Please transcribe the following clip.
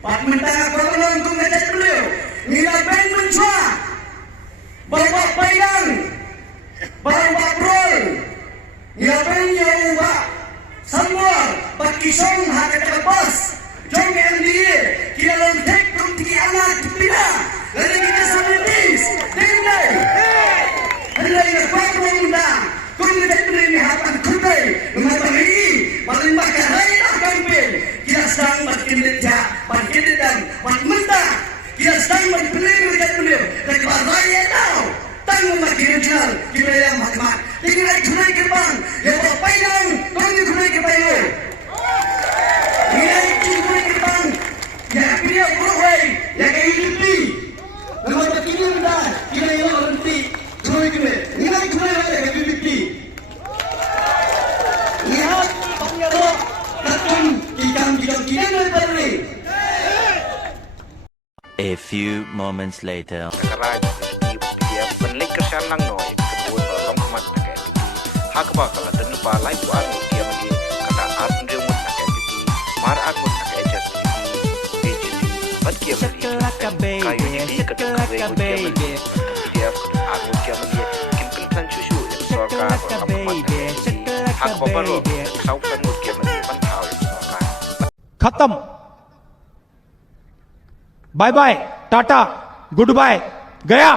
Pat mentang korban untuk ngajak beliau. Nila ben mencua. Bawa paidang. Bawa prol. Nila ben yang ubah. Semua bat kisong hak terbas. Jom yang dia. Kita lontek untuk anak bila. Lalu kita samitis. Tinggal. Hendak yang korban undang. Kau ngajak beliau ni hatan Khublei. Mengatang ini. Paling bakal lain akan bil. Kita sedang berkinerja. Berkinerja. Bermentah. Kita sedang berbeli ngajak beliau. Dan berraya tahu. Tanggung berkinerja. Kita yang makmat. Tinggal Khublei gerbang. Yang berpaidang. Kau ni Khublei gerbang. Ia itu Khublei gerbang. Yang pilih Khublei. Yang KDP. Nama berkinerja. Kita yang berhenti. Khublei gerbang. Nilai Khublei yang KDP. Lihat pengerok takkan kita beri. A few moments later. Sekarang dia menik kerjaan nang noi kemudian tolong kemat pakai pipi. Hak bakal dan lupa lain buat dia lagi kata art dia mut pakai pipi. Mar art mut pakai jas pipi. BGP. Bat dia beli. Kayu pipi ketika dia beli. Dia art mut dia lagi. Kimpen plan cucu yang sorga atau kemat pakai pipi. Hak bapak sausan mut dia lagi pantau yang sorga. खत्म bye bye tata good bye गया